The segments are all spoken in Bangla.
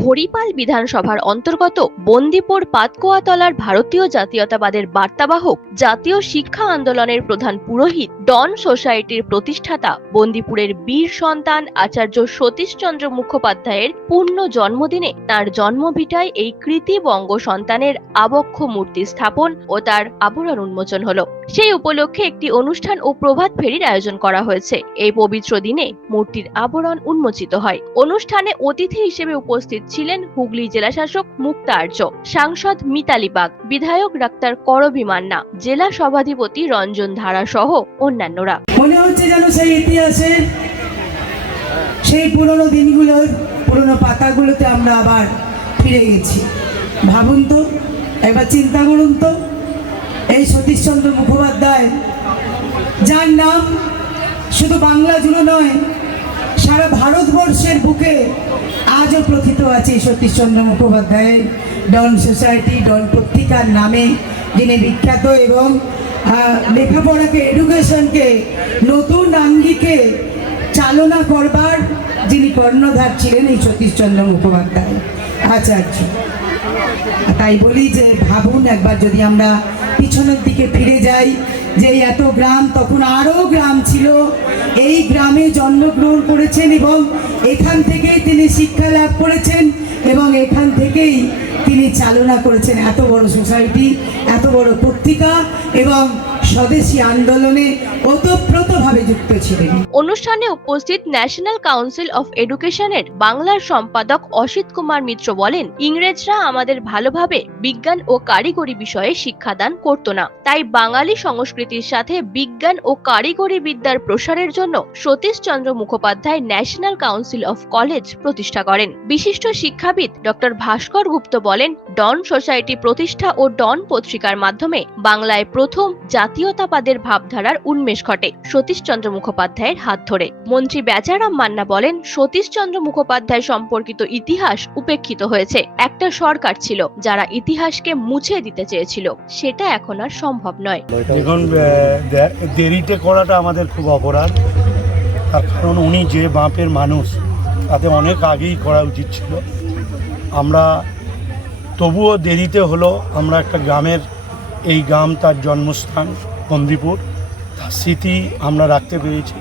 হরিপাল বিধানসভার অন্তর্গত বন্দিপুর পাতকোয়াতলার ভারতীয় জাতীয়তাবাদের বার্তাবাহক জাতীয় শিক্ষা আন্দোলনের প্রধান পুরোহিত ডন সোসাইটির প্রতিষ্ঠাতা বন্দিপুরের বীর সন্তান আচার্য সতীশচন্দ্র মুখোপাধ্যায়ের পূর্ণ জন্মদিনে তার জন্মভিটায় এই কৃতি বঙ্গ সন্তানের আবক্ষ মূর্তি স্থাপন ও তার আবরণ উন্মোচন হলো। সেই উপলক্ষে একটি অনুষ্ঠান ও প্রভাত ফেরির আয়োজন করা হয়েছে। এই পবিত্র দিনে মূর্তির আবরণ উন্মোচিত হয়। অনুষ্ঠানে অতিথি হিসেবে উপস্থিত ছিলেন হুগলি জেলাশাসক মুক্তা আর্য, সাংসদ মিতালি বাগ, বিধায়ক ডাক্তার করবী মান্না, জেলা সভাধিপতি রঞ্জন ধারা সহ অন্যান্যরা। মনে হচ্ছে যেন সেই ইতিহাসে সেই পুরনো দিনগুলোর পুরনো পাতাগুলোতে আমরা আবার ফিরে গেছি। ভাবুন তো, একবার চিন্তা করুন তো। এই সতীশচন্দ্র মুখোপাধ্যায়, যার নাম শুধু বাংলা জুড়ে নয়, সারা ভারতবর্ষের বুকে আজও প্রথিত আছে সতীশচন্দ্র মুখোপাধ্যায়ের ডন সোসাইটি, ডন পত্রিকার নামে, যিনি বিখ্যাত এবং লেখাপড়াকে, এডুকেশনকে, নতুন আঙ্গিকে চালনা করবার যিনি কর্ণধার ছিলেন এই সতীশচন্দ্র মুখোপাধ্যায়, আচার্য। তাই বলি যে ভাবুন একবার যদি আমরা পিছনের দিকে ফিরে যাই, যে এত গ্রাম, তখন আরও গ্রাম ছিল। এই গ্রামে জন্মগ্রহণ করেছেন এবং এখান থেকেই তিনি শিক্ষা লাভ করেছেন এবং এখান থেকেই তিনি চালনা করেছেন। এত বড় সোসাইটি, এত বড় পত্রিকা এবং স্বদেশী আন্দোলনে ওতপ্রোতভাবে যুক্ত ছিলেন। অনুষ্ঠানে উপস্থিত ন্যাশনাল কাউন্সিল অফ এডুকেশনের বাংলার সম্পাদক অসিত কুমার মিত্র বলেন, ইংরেজরা আমাদের ভালোভাবে বিজ্ঞান ও কারিগরি বিষয়ে শিক্ষাদান করত না। তাই বাঙালি সংস্কৃতির সাথে বিজ্ঞান ও কারিগরি বিদ্যার প্রসারের জন্য Satishchandra Mukhopadhyay national council of college প্রতিষ্ঠা করেন। বিশিষ্ট শিক্ষাবিদ ডক্টর ভাস্কর গুপ্ত বলেন ডন সোসাইটি প্রতিষ্ঠা ও ডন পত্রিকার মাধ্যমে বাংলায় প্রথম জাতীয়তাবাদের ভাবধারার উন্মেষ ঘটে সতীশচন্দ্র মুখোপাধ্যায়ের হাত ধরে। মন্ত্রী বেচারাম মান্না বলেন, সতীশচন্দ্র মুখোপাধ্যায় সম্পর্কিত ইতিহাস উপেক্ষিত হয়েছে। একটা সরকার ছিল যারা ইতিহাসকে মুছে দিতে চেয়েছিল। সেটা এখন আর সম্ভব নয়। দেখুন দেরিতে করাটা আমাদের খুব অপরাধ। কারণ উনি যে বাপের মানুষ, তাতে অনেক আগেই করা উচিত ছিল। আমরা তবুও দেরিতে হলো আমরা একটা গ্রামের এই গ্রাম তার জন্মস্থান, বন্দিপুর। তার স্মৃতি আমরা রাখতে পেরেছি।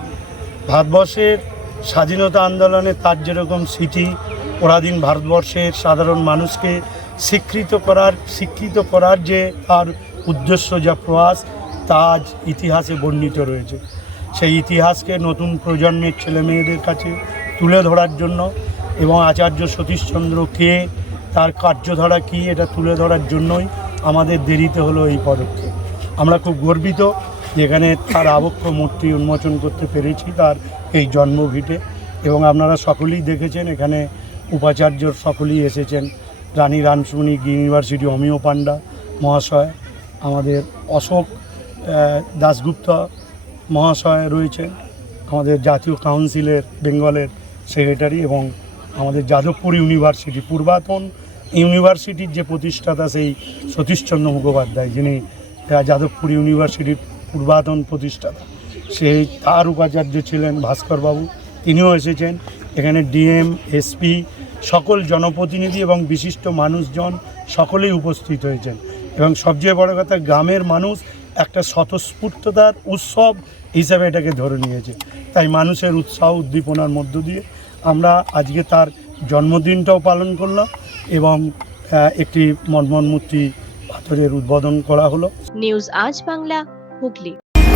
ভারতবর্ষের স্বাধীনতা আন্দোলনে তার যেরকম স্মৃতি, পরাধীন ভারতবর্ষের সাধারণ মানুষকে স্বীকৃত করার স্বীকৃত করার যে তার উদ্দেশ্য, যা প্রয়াস, তা আজ ইতিহাসে বর্ণিত রয়েছে। সেই ইতিহাসকে নতুন প্রজন্মের ছেলে মেয়েদের কাছে তুলে ধরার জন্য এবং আচার্য সতীশচন্দ্র কে তার কার্যধারা কী এটা তুলে ধরার জন্যই আমাদের দেরিতে হলো এই পদক্ষেপ। আমরা খুব গর্বিত যেখানে তার আবক্ষ মূর্তি উন্মোচন করতে পেরেছি তার এই জন্মভিটে এবং আপনারা সকলেই দেখেছেন, এখানে উপাচার্য সকলেই এসেছেন। রানী রানসুনি, ইউনিভার্সিটি অমিয় পান্ডা মহাশয়, আমাদের অশোক দাশগুপ্ত মহাশয় রয়েছেন, আমাদের জাতীয় কাউন্সিলের বেঙ্গলের সেক্রেটারি এবং আমাদের যাদবপুর ইউনিভার্সিটি পূর্বাতন ইউনিভার্সিটির যে প্রতিষ্ঠাতা সেই সতীশচন্দ্র মুখোপাধ্যায়, যিনি যাদবপুর ইউনিভার্সিটির পূর্বাতন প্রতিষ্ঠাতা। সেই তার উপাচার্য ছিলেন ভাস্করবাবু। তিনিও এসেছেন। এখানে ডিএম, এসপি সকল জনপ্রতিনিধি এবং বিশিষ্ট মানুষজন সকলেই উপস্থিত হয়েছেন। এবং সবচেয়ে বড় কথা, গ্রামের মানুষ একটা স্বতঃস্ফূর্ততার উৎসব হিসাবে এটাকে ধরে নিয়েছে। তাই মানুষের উৎসাহ উদ্দীপনার মধ্য দিয়ে আমরা আজকে তার জন্মদিনটাও পালন করলাম এবং একটি মনমোহন মূর্তি পাথরের উদ্বোধন করা হলো। নিউজ আজ বাংলা, হুগলি।